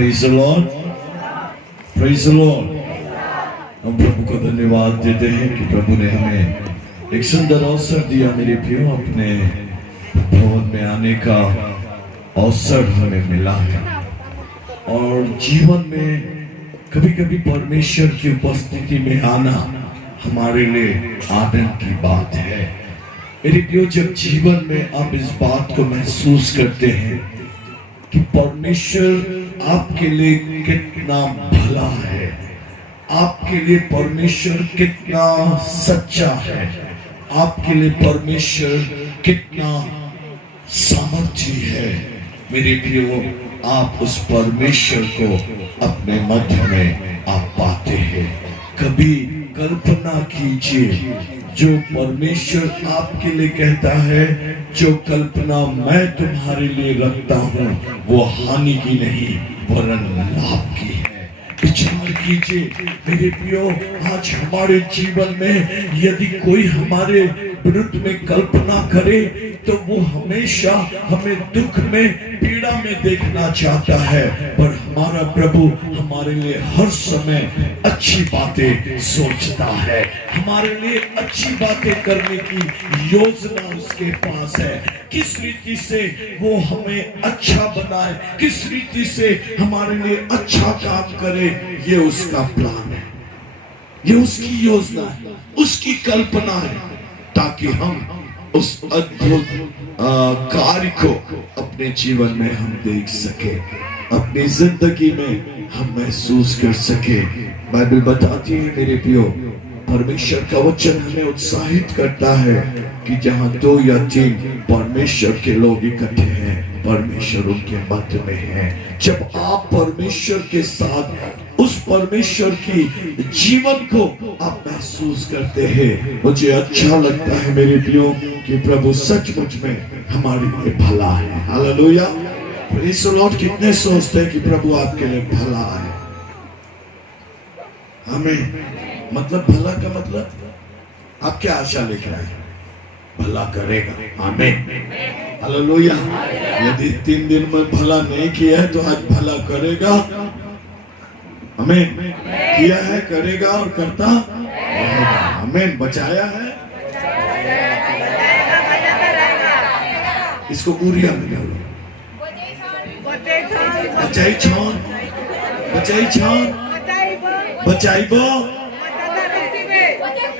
Praise the Lord, praise the Lord. हम प्रभु को धन्यवाद देते हैं कि प्रभु ने हमें एक सुंदर अवसर दिया मेरे प्रियो, अपने भवन में आने का अवसर हमें मिला है। और जीवन में कभी कभी परमेश्वर की उपस्थिति में आना हमारे लिए आनंद की बात है। मेरे प्रियो, जब जीवन में आप इस बात को महसूस करते हैं कि परमेश्वर आपके लिए कितना भला है, आपके लिए परमेश्वर कितना सच्चा है, आपके लिए परमेश्वर कितना सामर्थी है, मेरे प्रियो, आप उस परमेश्वर को अपने मध्य में आप पाते हैं। कभी कल्पना कीजिए, जो परमेश्वर आपके लिए कहता है, जो कल्पना मैं तुम्हारे लिए रखता हूँ वो हानि की नहीं वरन लाभ की है। विचार कीजिए मेरे प्रियो, आज हमारे जीवन में यदि कोई हमारे विरुद्ध में कल्पना करे तो वो हमेशा हमें दुख में, पीड़ा में देखना चाहता है, पर हमारा प्रभु हमारे लिए हर समय अच्छी बातें सोचता है, हमारे लिए अच्छी बातें करने की योजना उसके पास है। किस रीति से वो हमें अच्छा बनाए, किस रीति से हमारे लिए अच्छा काम करे, ये उसका प्लान है, ये उसकी योजना है, उसकी कल्पना है, ताकि हम उस अद्भुत कार्य को अपने जीवन में हम देख सके, अपनी जिंदगी में हम महसूस कर सके। बाइबल बताती है मेरे प्रियो, परमेश्वर का वचन हमें उत्साहित करता है कि जहाँ 2 या 3 परमेश्वर के लोग इकट्ठे हैं, परमेश्वर उनके मध्य में है। जब आप परमेश्वर के साथ उस परमेश्वर की जीवन को आप महसूस करते हैं, मुझे अच्छा लगता है मेरे प्रियो कि प्रभु सचमुच में हमारे लिए भला है। Hallelujah, praise the Lord. कितने सोचते हैं कि प्रभु आपके लिए भला है? हमें मतलब भला का मतलब आप क्या आशा लेकर आए? भला करेगा, आमीन, हालेलुया। यदि 3 दिन में भला नहीं किया है तो आज भला करेगा, आमीन। किया है, करेगा और करता, आमीन। बचाया है, इसको उरिया में बोलो, बचाई छान, बचाई छान, बचाइबो,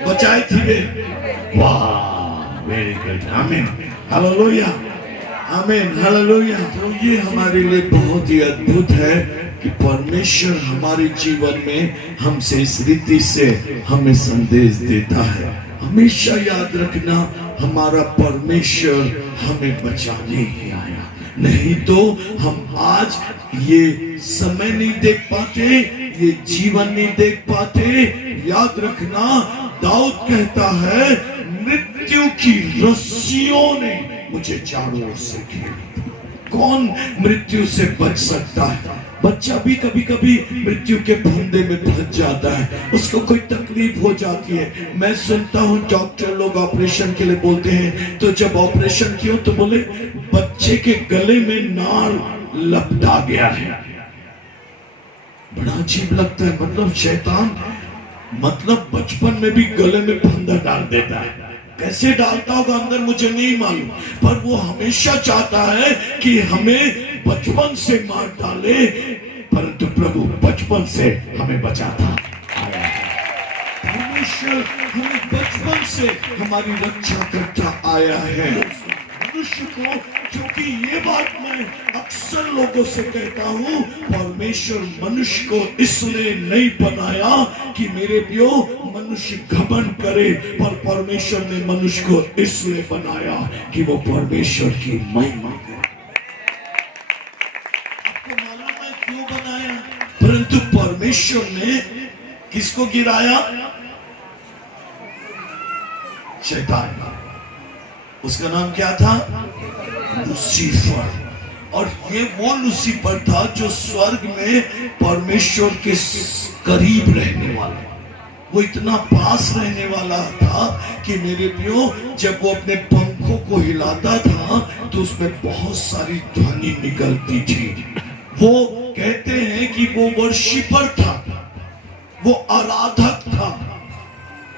बचाई थी। वाह, वेरी गुड, आमीन, हालेलुया, आमीन, हालेलुया। तो ये हमारे लिए बहुत ही अद्भुत है कि परमेश्वर हमारे जीवन में हमसे इस रीति से हमें संदेश देता है। हमेशा याद रखना, हमारा परमेश्वर हमें बचाने ही आया, नहीं तो हम आज ये समय नहीं देख पाते, ये जीवन नहीं देख पाते। याद रखना, दाऊद कहता है, मृत्यु की रस्सियों ने मुझे चारों ओर से घेरा। कौन मृत्यु से बच सकता है? बच्चा भी कभी कभी मृत्यु के फंदे में फंस जाता है, उसको कोई तकलीफ हो जाती है। मैं सुनता हूँ डॉक्टर लोग ऑपरेशन के लिए बोलते हैं, तो जब ऑपरेशन किया तो बोले बच्चे के गले में नाड़ लपटा गया है। बड़ा अजीब लगता है, मतलब शैतान मतलब बचपन में भी गले में फंदा डाल देता है। कैसे डालता होगा अंदर मुझे नहीं मालूम, पर वो हमेशा चाहता है कि हमें बचपन से मार डाले, परंतु प्रभु बचपन से हमें बचाता आया है। परमेश्वर हमें बचपन से हमारी रक्षा करता आया है। मनुष्य को, क्योंकि ये बात मैं अक्सर लोगों से कहता हूँ, परमेश्वर मनुष्य को इसलिए नहीं बनाया कि मेरे प्रियो मनुष्य घमंड करे, पर परमेश्वर ने मनुष्य को इसलिए बनाया कि वो परमेश्वर की महिमा करे। आपको मालूम है क्यों बनाया? परंतु परमेश्वर ने किसको गिराया? शैतान। उसका नाम क्या था? लूसीफर। और ये वो लूसीफर था जो स्वर्ग में परमेश्वर के करीब रहने वाला, वो इतना पास रहने वाला था कि मेरे प्रियो, जब वो अपने पंखों को हिलाता था तो उसमें बहुत सारी ध्वनि निकलती थी। वो कहते हैं कि वो वर्शिपर था, वो आराधक था,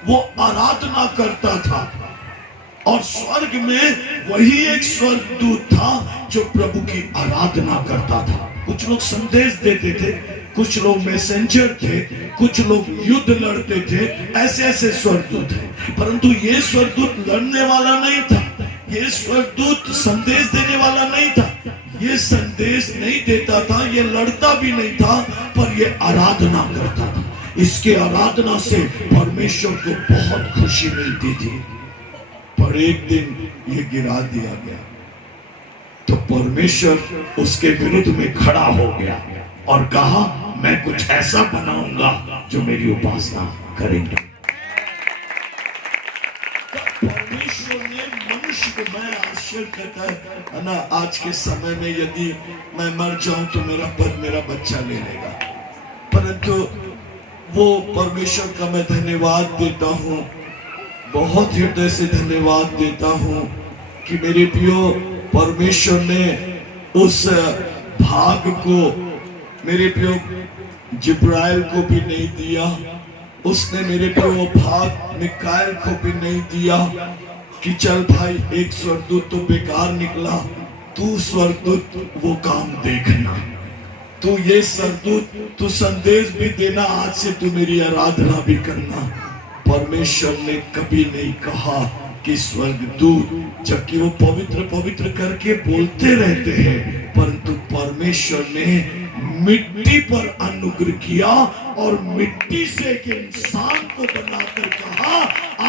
वो आराधना करता था। और स्वर्ग में वही एक स्वर्गदूत था जो प्रभु की आराधना करता था। कुछ लोग संदेश देते थे, कुछ लोग मैसेंजर थे, कुछ लोग युद्ध लड़ते थे, ऐसे ऐसे स्वर्गदूत है। परंतु ये स्वर्गदूत लड़ने वाला नहीं था, ये स्वर्गदूत संदेश देने वाला नहीं था, ये संदेश नहीं देता था, ये लड़ता भी नहीं था, पर ये आराधना करता था। इसके आराधना से परमेश्वर को बहुत खुशी मिलती थी। पर एक दिन ये गिरा दिया गया तो परमेश्वर उसके विरुद्ध में खड़ा हो गया और कहा, मैं कुछ ऐसा बनाऊंगा जो मेरी उपासना करेंगे। परमेश्वर ने मनुष्य को, मैं आश्चर्य करता है ना, आज के समय में यदि मैं मर जाऊं तो मेरा पद मेरा बच्चा ले लेगा, परंतु वो परमेश्वर का मैं धन्यवाद देता हूं, बहुत हृदय से धन्यवाद देता हूं कि मेरे प्रियो परमेश्वर ने उस भाग को मेरे प्रियो जिब्राइल को भी नहीं दिया, उसने मेरे प्रियो भाग मिकाएल को भी नहीं दिया कि चल भाई एक स्वर्गदूत तो बेकार निकला, तू स्वर्गदूत वो काम देखना, तू ये स्वर्गदूत तू संदेश भी देना, आज से तू मेरी आराधना भी करना। परमेश्वर ने कभी नहीं कहा कि स्वर्गदूत, जबकि वो पवित्र पवित्र करके बोलते रहते हैं, परंतु परमेश्वर ने मिट्टी पर अनुग्रह किया और मिट्टी से एक इंसान को बनाकर कहा,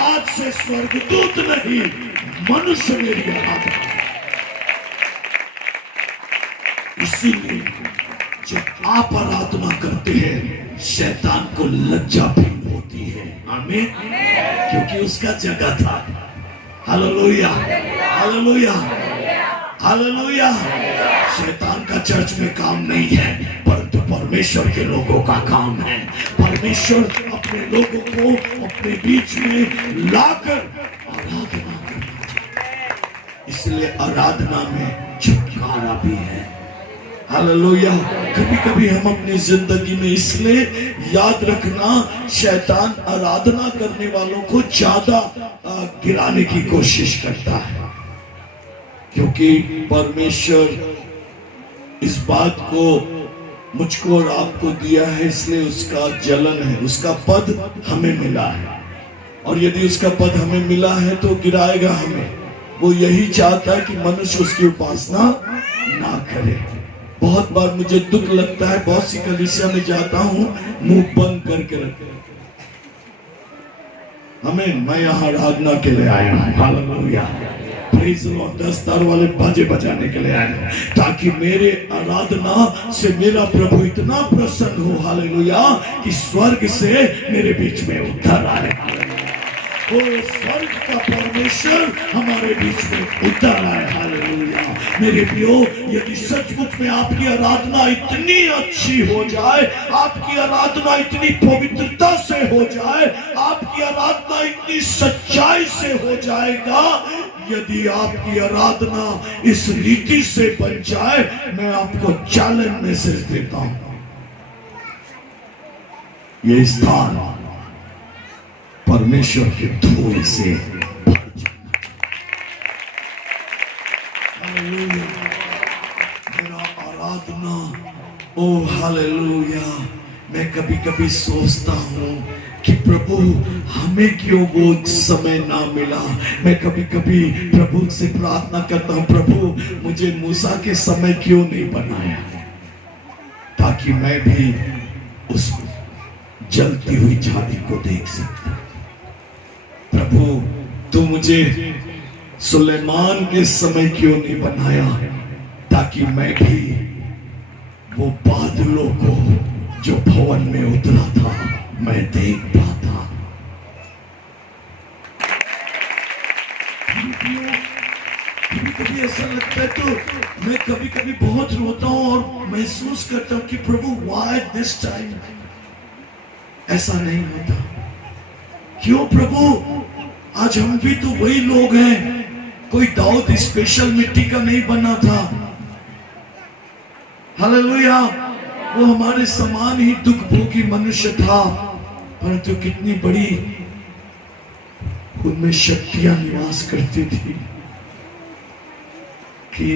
आज से स्वर्गदूत नहीं मनुष्य मेरी आराधना। इसीलिए जब आप आराधना करते हैं शैतान को लज्जा भी होती है, आमीन, क्योंकि उसका जगह था। Hallelujah, hallelujah, hallelujah. शैतान का चर्च में काम नहीं है, परंतु परमेश्वर के लोगों का काम है। परमेश्वर अपने लोगों को अपने बीच में लाकर आराधना करना चाहिए, इसलिए आराधना में छुटकारा भी है। हालेलुया। कभी कभी हम अपनी जिंदगी में, इसलिए याद रखना, शैतान आराधना करने वालों को ज्यादा गिराने की कोशिश करता है, क्योंकि परमेश्वर इस बात को मुझको और आपको दिया है, इसलिए उसका जलन है, उसका पद हमें मिला है, और यदि उसका पद हमें मिला है तो गिराएगा हमें। वो यही चाहता है कि मनुष्य उसकी उपासना ना करे। बहुत बार मुझे दुख लगता है, बहुत सी कलीसिया में जाता हूं, मुंह बंद करके रखते हैं, मैं यहाँ आराधना के लिए आया हूं, हालेलुया, प्रेज़ द लॉर्ड, 10 तार वाले बाजे बजाने के लिए आया हूं, ताकि मेरे आराधना से मेरा प्रभु इतना प्रसन्न हो, हालेलुया, कि स्वर्ग से मेरे बीच में उतर आए। वो स्वर्ग का परमेश्वर हमारे बीच में उतर आए। हालेलुया। मेरे प्रियो, यदि सचमुच में आपकी आराधना इतनी अच्छी हो जाए, आपकी आराधना इतनी पवित्रता से हो जाए, आपकी आराधना इतनी सच्चाई से हो जाएगा, यदि आपकी आराधना इस रीति से बन जाए, मैं आपको चैलेंज मैसेज देता हूं, ये स्थान परमेश्वर के धूल से भर जाना। हालेलुया। मेरा आराधना, ओ हालेलुया, मैं कभी कभी सोचता हूं कि प्रभु हमें क्यों वो समय ना मिला। मैं कभी कभी प्रभु से प्रार्थना करता हूं, प्रभु मुझे मूसा के समय क्यों नहीं बनाया, ताकि मैं भी उस जलती हुई झाड़ी को देख सकता। प्रभु तू मुझे सुलेमान के समय क्यों नहीं बनाया, ताकि मैं भी वो बादलों को जो भवन में उतरा था मैं देख पाता। कभी ऐसा लगता है, तो मैं कभी कभी बहुत रोता हूं और महसूस करता हूं कि प्रभु व्हाई दिस टाइम ऐसा नहीं होता, क्यों प्रभु? आज हम भी तो वही लोग हैं, कोई दाऊद स्पेशल मिट्टी का नहीं बना था। हालेलुया। वो हमारे समान ही दुख भोगी मनुष्य था, परंतु कितनी बड़ी उनमें शक्तियां निवास करती थी कि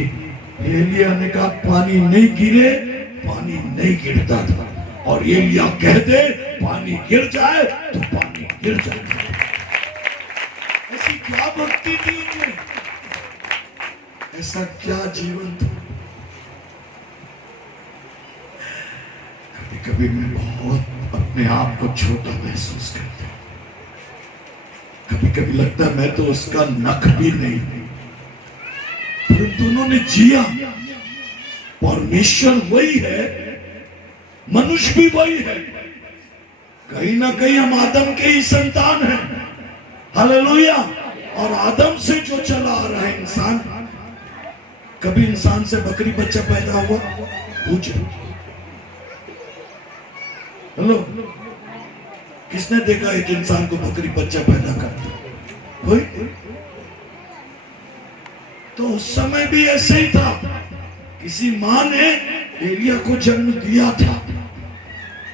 एलिया ने कहा पानी नहीं गिरे, पानी नहीं गिरता था, और एलिया कह दे पानी गिर जाए तो पानी गिर जाए। ऐसी क्या भक्ति थी उनमें, ऐसा क्या जीवन था। कभी कभी मैं बहुत अपने आप को छोटा महसूस करता हूं, कभी कभी लगता है मैं तो उसका नख भी नहीं, परंतु उन्होंने जिया। परमेश्वर वही है, मनुष्य भी वही है, कहीं ना कहीं हम आदम के ही संतान हैं। हालेलुया। और आदम से जो चला आ रहा है इंसान, कभी इंसान से बकरी बच्चा पैदा हुआ? पूछो। हेलो, किसने देखा एक इंसान को बकरी बच्चा पैदा करता? कोई? तो उस समय भी ऐसे ही था, किसी मां ने एलिया को जन्म दिया था,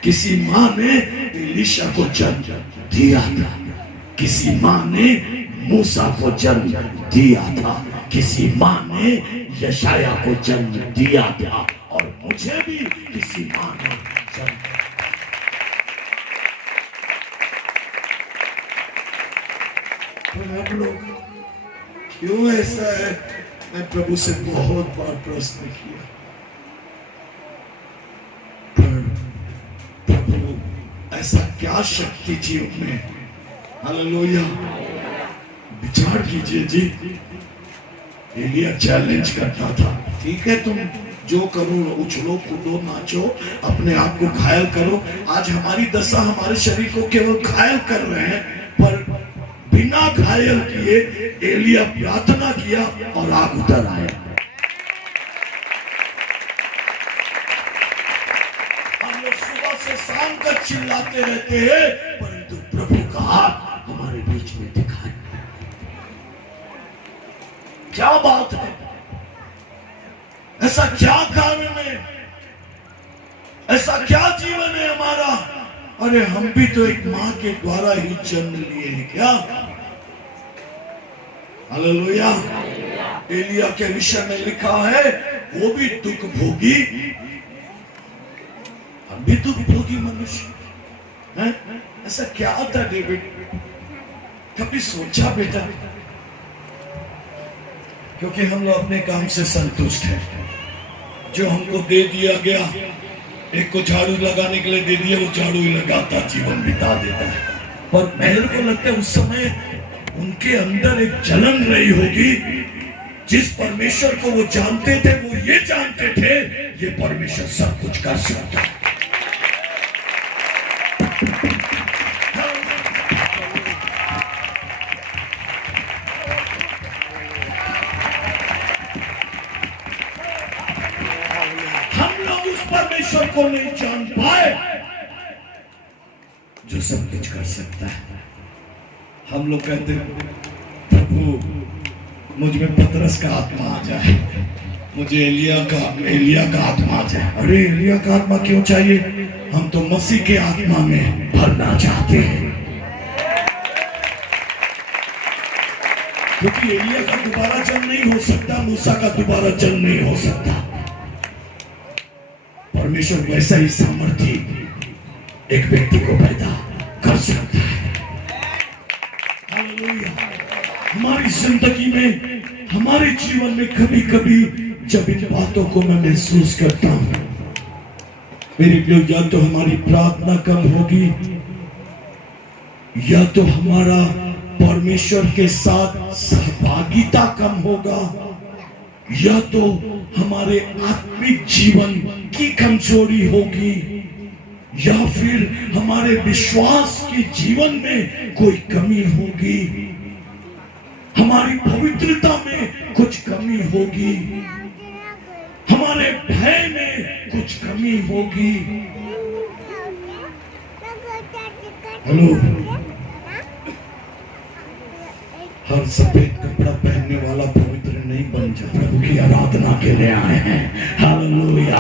किसी मां ने एलीशा को जन्म दिया था, किसी मां ने मूसा को जन्म दिया था, किसी मां ने यशाया को जन्म दिया था, और मुझे भी किसी मां ने जन्म दिया। तो आप लोग क्यों ऐसा है? मैं प्रभु से बहुत बार प्रश्न किया, पर प्रभु ऐसा क्या शक्ति थी उनमें? हालेलुया। विचार कीजिए जी, एलिया चैलेंज करता था, ठीक है तुम जो करो, उछलो कूदो नाचो, अपने आप को घायल करो। आज हमारी दशा हमारे शरीर को केवल घायल कर रहे हैं, पर बिना घायल किए एलिया प्रार्थना किया और आग उतर आया। हम लोग सुबह से शाम तक चिल्लाते रहते हैं, परंतु प्रभु का हाथ हमारे बीच में दिखाई। क्या बात है, ऐसा क्या कारण है, ऐसा क्या जीवन है हमारा? अरे हम भी तो एक मां के द्वारा ही जन्म लिए हैं क्या? हालेलुया। एलिया के विषय में लिखा है वो भी दुख भोगी, हम भी दुख भोगी मनुष्य हैं। ऐसा क्या था डेविड, कभी सोचा बेटा? क्योंकि हम लोग अपने काम से संतुष्ट हैं, जो हमको दे दिया गया, एक को झाड़ू लगाने के लिए दे दिया, वो झाड़ू ही लगाता जीवन बिता देता है। पर मेरे को लगता है उस समय उनके अंदर एक जलन रही होगी, जिस परमेश्वर को वो जानते थे, वो ये जानते थे ये परमेश्वर सब कुछ कर सकता है। परमेश्वर को नहीं जान पाए जो सब कुछ कर सकता है। हम लोग कहते प्रभु मुझ में पतरस का आत्मा आ जाए, मुझे एलिया का आत्मा आ जाए। अरे एलिया का आत्मा क्यों चाहिए? हम तो मसीह के आत्मा में भरना चाहते हैं, क्योंकि एलिया का दोबारा जन्म नहीं हो सकता, मूसा का दोबारा जन्म नहीं हो सकता। परमेश्वर वैसा ही सामर्थ्य एक व्यक्ति को पैदा कर सकता है। हालेलुया। हमारी जिंदगी में, हमारे जीवन में कभी कभी जब इन बातों को मैं महसूस करता हूं, मेरे लिए या तो हमारी प्रार्थना कम होगी, या तो हमारा परमेश्वर के साथ सहभागिता कम होगा, या तो हमारे आत्मिक जीवन की कमजोरी होगी, या फिर हमारे विश्वास के जीवन में कोई कमी होगी, हमारी पवित्रता में कुछ कमी होगी, हमारे भय में कुछ कमी होगी। हेलो, हर सफेद कपड़ा पहनने वाला पवित्र नहीं बन जाता। प्रभु की आराधना के लिए आए हैं। हालेलुया।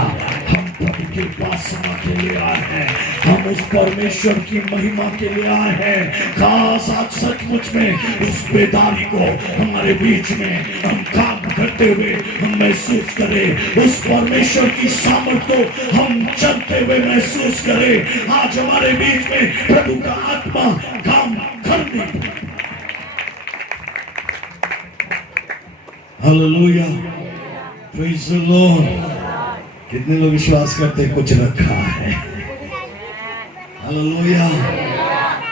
हम प्रभु की उपासना के लिए आए हैं, हम उस परमेश्वर की महिमा के लिए आए हैं। खास आज सचमुच में उस बेदारी को हमारे बीच में हम काम करते हुए हम महसूस करें, उस परमेश्वर की सामर्थ को हम चलते हुए महसूस करें। आज हमारे बीच में प्रभु का आत्मा काम करने। Hallelujah, praise the Lord. कितने लोग विश्वास करते हैं कुछ रखा है? Hallelujah,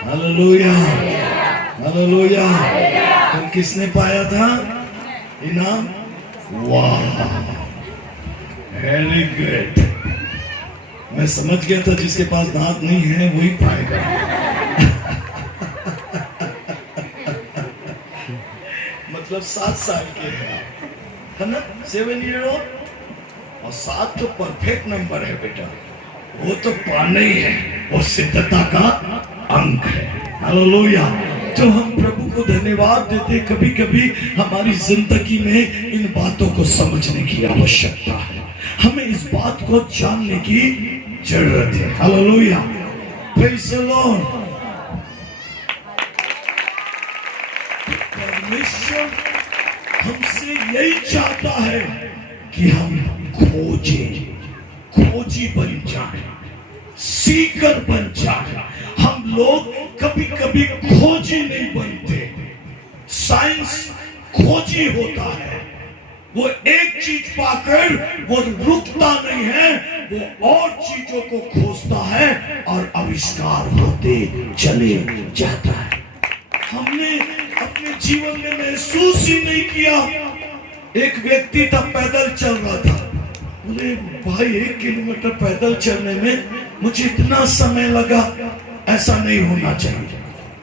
hallelujah, hallelujah. कल किसने पाया था इनाम? वाह, वेरी गुड। मैं समझ गया था जिसके पास दांत नहीं है वही पाएगा। मतलब 7 साल के हैं, है ना? 7 ईयर ओल्ड। और 7 तो परफेक्ट नंबर है बेटा, वो तो पाना ही है, वो सिद्धता का अंक है। हालेलुया। तो हम प्रभु को धन्यवाद देते। कभी कभी हमारी जिंदगी में इन बातों को समझने की आवश्यकता है, हमें इस बात को जानने की जरूरत है। Hallelujah, praise the Lord. परमेश्वर हमसे यही चाहता है कि हम खोजी बन जाए, सीकर बन जाए। हम लोग कभी कभी खोजी नहीं बनते। साइंस खोजी होता है, वो एक चीज पाकर वो रुकता नहीं है, वो और चीजों को खोजता है और आविष्कार होते चले जाता है। हमने अपने जीवन में महसूस ही नहीं किया। एक व्यक्ति तब पैदल चल रहा था, बोले भाई 1 किलोमीटर पैदल चलने में मुझे इतना समय लगा, ऐसा नहीं होना चाहिए,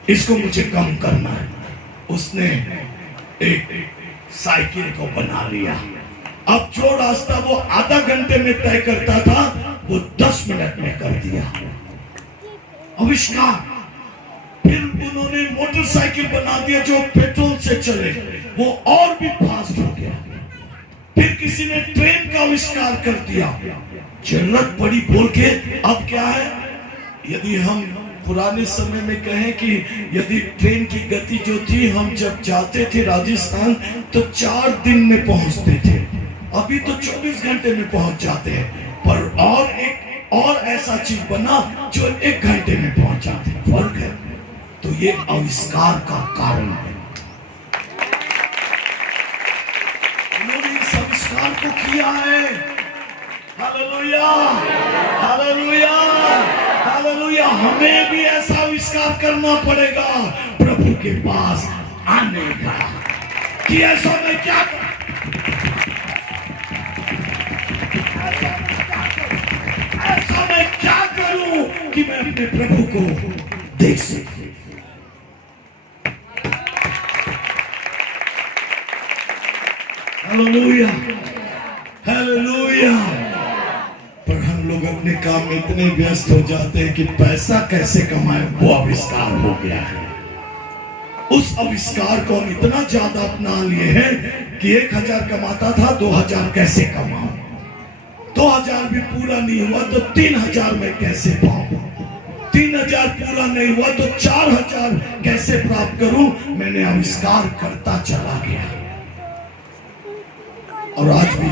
इसको मुझे कम करना है। उसने एक साइकिल को बना लिया। अब जो रास्ता वो आधा घंटे में तय करता था वो 10 मिनट में कर दिया। आविष्कार। फिर उन्होंने मोटरसाइकिल बना दिया जो पेट्रोल से चले, वो और भी फास्ट हो गया। फिर किसी ने ट्रेन का आविष्कार कर दिया। जरूरत पड़ी बोल के अब क्या है, यदि हम पुराने समय में कहें कि यदि ट्रेन की गति जो थी, हम जब जाते थे राजस्थान तो 4 दिन में पहुंचते थे, अभी तो 24 घंटे में पहुंच जाते हैं। पर और ऐसा चीज बना जो 1 घंटे में पहुंच जाते, फर्क है। तो ये आविष्कार का कारण है। उन्होंने इस आविष्कार को किया है। Hallelujah, hallelujah, hallelujah. हमें भी ऐसा आविष्कार करना पड़ेगा प्रभु के पास आने का, कि ऐसा मैं क्या ऐसा मैं क्या करूं कि मैं अपने प्रभु को देख सकूं। Hallelujah, hallelujah. पर हम लोग अपने काम में इतने व्यस्त हो जाते हैं कि पैसा कैसे कमाए वो आविष्कार हो गया है। उस आविष्कार को हम इतना ज्यादा अपना लिए हैं कि 1000 कमाता था 2000 कैसे कमाऊं, 2000 भी पूरा नहीं हुआ तो 3000 में कैसे पाऊं, 3000 पूरा नहीं हुआ तो 4000 कैसे प्राप्त करूं। मैंने आविष्कार करता चला गया। और आज भी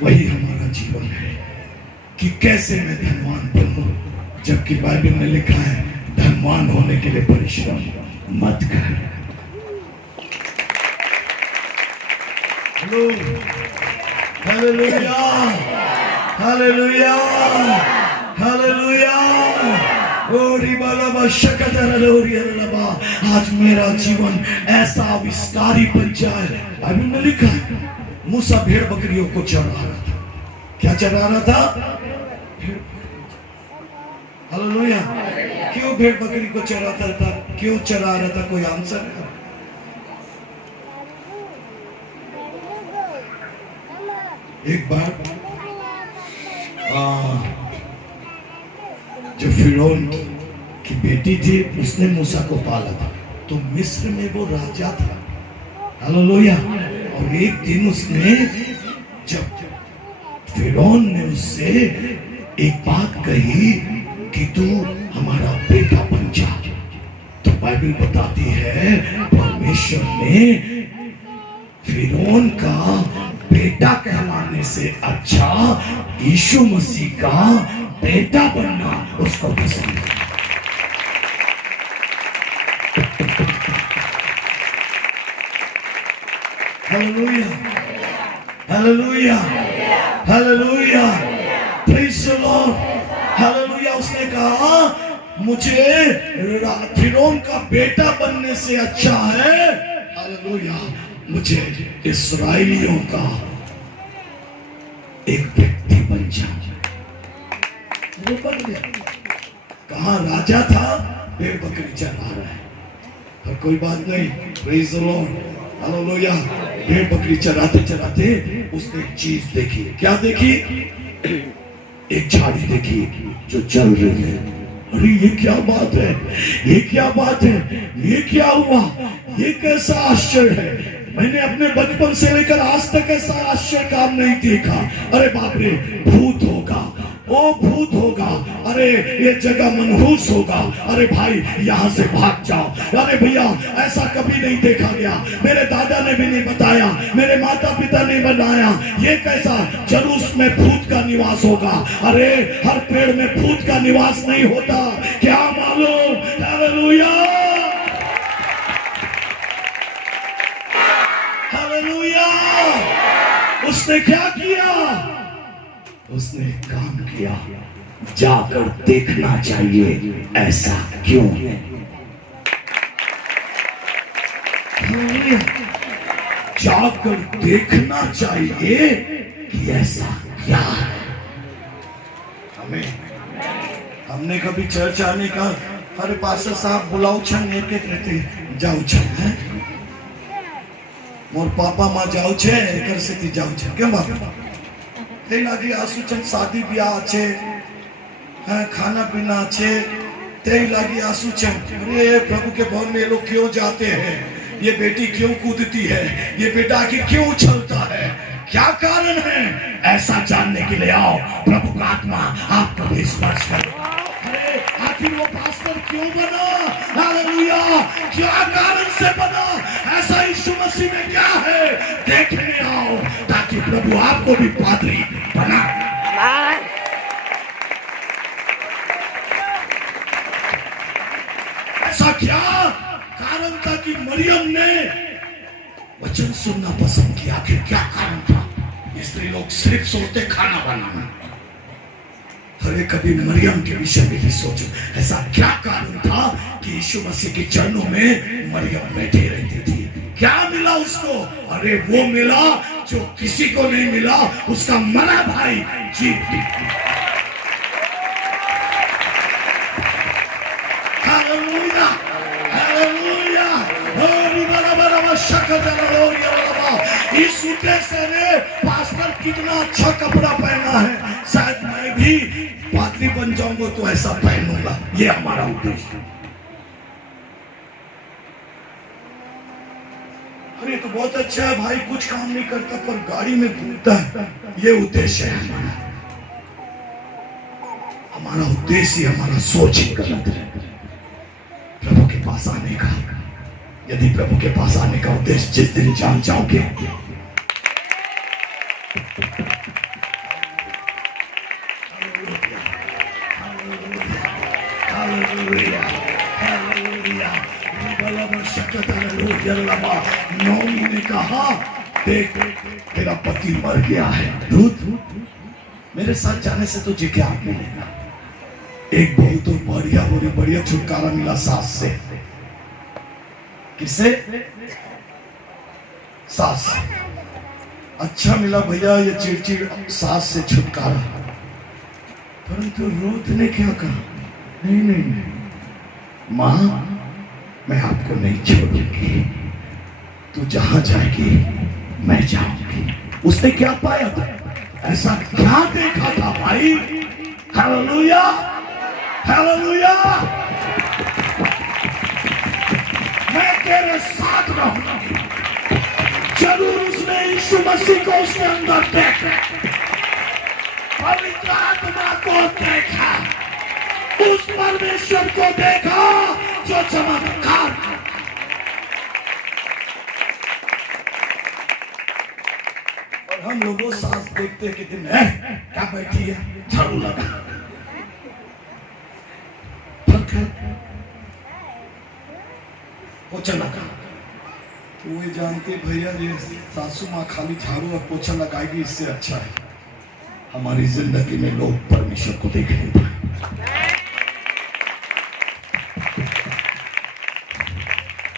वही हमारा जीवन है कि कैसे मैं धनवान बनूं, जबकि बाइबल में लिखा है धनवान होने के लिए परिश्रम मत कर। Hello, hallelujah, hallelujah, hallelujah. आज मेरा जीवन ऐसा आविष्कारी बन जाए। बाइबल में लिखा है मूसा भेड़ बकरियों को चरा रहा था। क्या चरा रहा था? हालेलुया। क्यों भेड़ बकरी को चराता था? क्यों चरा रहा था? कोई आंसर है? एक बार जो फिरौन की बेटी थी उसने मूसा को पाला था, तो मिस्र में वो राजा था। हालेलुया। और एक दिन उसने जब फिरौन ने उससे एक बात कही कि तू हमारा बेटा बन जा। तो बाइबल बताती है परमेश्वर ने फिरौन का बेटा कहलाने से अच्छा यीशु मसीह का बेटा बनना उसको पसंद है। Hallelujah, hallelujah, hallelujah, praise the Lord, hallelujah. उसने कहा मुझे फिरौन का बेटा बनने से अच्छा है, हालेलुया, मुझे इस्राएलियों का एक व्यक्ति बन जाना। वो बन गया। कहा राजा था, भेड़ बकरी चरा रहा है, पर कोई बात नहीं, प्रेज़ द लॉर्ड, हालेलुया। भेड़ बकरी चराते चराते उसने एक चीज देखी। क्या देखी? एक झाड़ी देखी जो जल रही है। अरे ये क्या बात है, ये क्या बात है, ये क्या हुआ, ये कैसा आश्चर्य है। मैंने अपने बचपन से लेकर आज तक ऐसा आश्चर्य काम नहीं देखा। अरे बाप रे, भूत होगा, ओ भूत होगा, अरे ये जगह मनहूस होगा, अरे भाई यहाँ से भाग जाओ। अरे भैया ऐसा कभी नहीं देखा गया, मेरे दादा ने भी नहीं बताया, मेरे माता पिता ने बताया। ये कैसा जलूस में भूत का निवास होगा? अरे हर पेड़ में भूत का निवास नहीं होता, क्या मालूम? Hallelujah, hallelujah. उसने क्या किया? उसने काम किया, जाकर देखना चाहिए ऐसा क्यों है। जाकर देखना चाहिए कि ऐसा क्या है। हमने कभी चर्च आने का, अरे पास्टर साहब बुलाओ छन एक एक रहते जाओ छन है, मोर पापा माँ जाओ छे एकर से जाओ छे, क्यों बाप ते लागी आसुचन शादी ब्याह छे, खाना पीना छे, ते लागी आसुचन। अरे प्रभु के भवन में लोग क्यों जाते हैं? ये बेटी क्यों कूदती है? ये बेटा की क्यों उछलता है? क्या कारण है? ऐसा जानने के लिए आओ, प्रभु का आत्मा आपको भी स्पर्श करेगा। अरे आखिर वो पास्टर क्यों बना? हालेलुया, क्या कारण से बना? ऐसा यीशु मसीह में क्या है? देखने आओ ताकि प्रभु आपको भी पादरी बना। ऐसा क्या कारण था कि मरियम ने वचन सुनना पसंद किया? आखिर क्या कारण था? स्त्री लोग सिर्फ सोचते खाना बनाना। अरे कभी मरियम के विषय में भी सोचो, ऐसा क्या कारण था कि यीशु मसीह के चरणों में मरियम बैठे रहती थी? क्या मिला उसको? अरे वो मिला जो किसी को नहीं मिला, उसका मरा भाई जीत गया। Hallelujah, hallelujah. इस उद्देश्य ने पास्टर कितना अच्छा कपड़ा पहना है, शायद मैं भी पादरी बन जाऊंगा तो ऐसा पहनूंगा। ये हमारा उद्देश्य। अरे तो बहुत अच्छा है भाई, कुछ काम नहीं करता पर गाड़ी में घूमता है, ये उद्देश्य है हमारा। हमारा उद्देश्य, हमारा सोच ही गलत है प्रभु के पास आने का। यदि प्रभु के पास आने का उद्देश्य जिस दिन जान जाओगे, नौमी ने कहा देख तेरा पति मर गया है, रुत मेरे साथ जाने से तुझे क्या मिलेगा? एक बहुत बढ़िया छुटकारा मिला सास से। किससे? सास से। अच्छा मिला भैया ये चिड़चिड़ सास से छुटकारा। परंतु रूथ ने क्या कहा? नहीं, मां मैं आपको नहीं छोड़ूंगी, तू जहां जाएगी मैं जाऊंगी। उसने क्या पाया था? ऐसा क्या देखा था भाई? Hallelujah, hallelujah. मैं तेरे साथ रहूंगा। 「 जरूर उसने यीशु मसीह को उसके अंदर देखा। जरूर उसने यीशु मसीह को उसके अंदर देखा। पवित्र आत्मा को देखा, उस परमेश्वर को देखा जो चमत्कार। और हम लोगों सास देखते कि दिन है क्या बैठी है, झाड़ू लगा, पोछा लगा। तो वो जानते भैया ये सासू माँ खाली झाड़ू और पोछा लगाएगी, इससे अच्छा है हमारी जिंदगी में लोग परमेश्वर को देख नहीं पाए।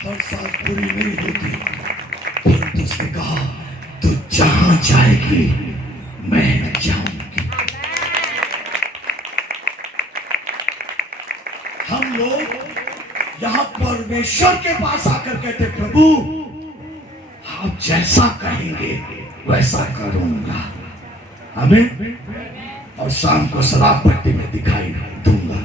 हर सास पूरी नहीं होती, परंतु उसने कहा तू जहां जाएगी मैं जाऊंगी। हम लोग यहां परमेश्वर के पास आकर कहते प्रभु आप जैसा कहेंगे वैसा करूंगा, आमीन। और शाम को शराब पट्टी में दिखाई दूंगा।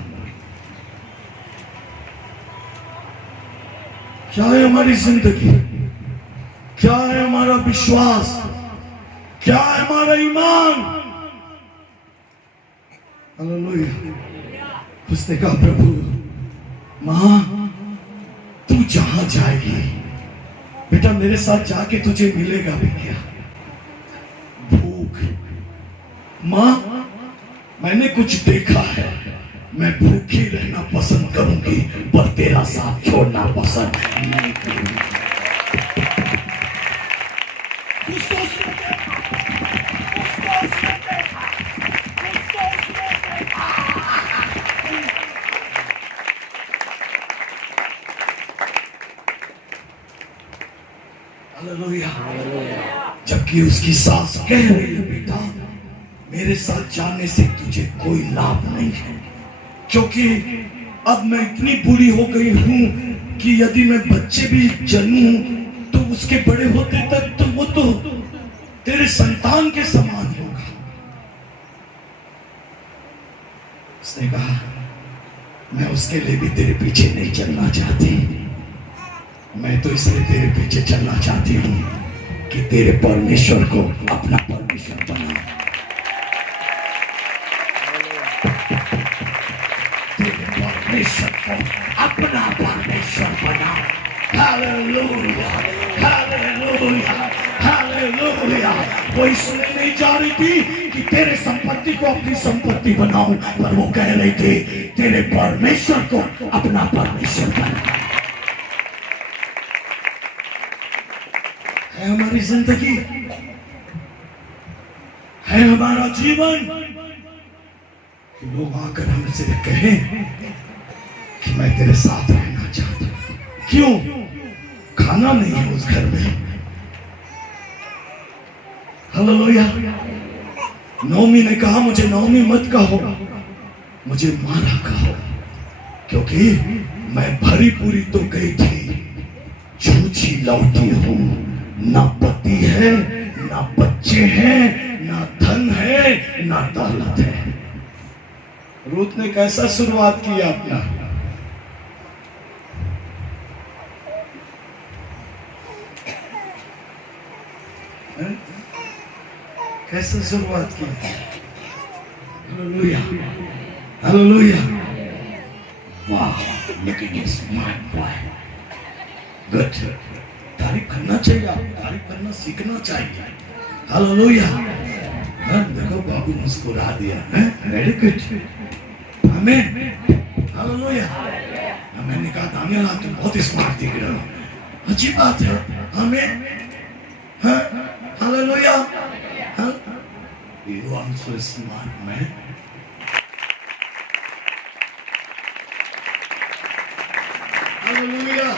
क्या है हमारी जिंदगी, क्या है हमारा विश्वास, क्या है हमारा ईमान? हालेलुया। उसने कहा प्रभु मां तू जहां जाएगी बेटा मेरे साथ जाके तुझे मिलेगा भी क्या? भूख। मां मैंने कुछ देखा है, मैं भूखी रहना पसंद करूंगी पर तेरा साथ छोड़ना पसंद नहीं करूंगी। जबकि उसकी सास कह रही है बेटा मेरे साथ जाने से तुझे कोई लाभ नहीं है, क्योंकि अब मैं इतनी बुरी हो गई हूं कि यदि मैं बच्चे भी जन्मूं तो उसके बड़े होते तक तो वो तो तेरे संतान के समान होगा। उसने कहा मैं उसके लिए भी तेरे पीछे नहीं चलना चाहती, मैं तो इसलिए तेरे पीछे चलना चाहती हूं कि तेरे परमेश्वर को अपना परमेश्वर बना, तेरे परमेश्वर को अपना परमेश्वर बना। Hallelujah, hallelujah, hallelujah. वो इसलिए नहीं जा रही थी कि तेरे संपत्ति को अपनी संपत्ति बनाऊं, पर वो कह रही थी तेरे परमेश्वर को अपना परमेश्वर बना। है हमारी जिंदगी, है हमारा जीवन कि लोग आकर हमसे कहें कि मैं तेरे साथ रहना चाहता हूं। क्यों? खाना नहीं है उस घर में। हालेलुया। नौमी ने कहा मुझे नौमी मत कहो, मुझे मारा कहो, क्योंकि मैं भरी पूरी तो गई थी, छूछी लौटी हूं। ना पति है, ना बच्चे हैं, ना धन है, ना दौलत है। रूत ने कैसा शुरुआत किया अपना? कैसे शुरुआत की? Hallelujah, hallelujah. वाह, looking at smart boy. Good. तारीफ करना चाहिए, आप तारीफ करना सीखना चाहिए। हालेलुया। देखो बाबू मुस्कुरा दिया, वेरी गुड, आमीन। हालेलुया। मैंने कहा दानियल तुम बहुत स्मार्ट दिख रहे हो, अच्छी बात है, आमीन। Hallelujah. You are so smart man. Hallelujah.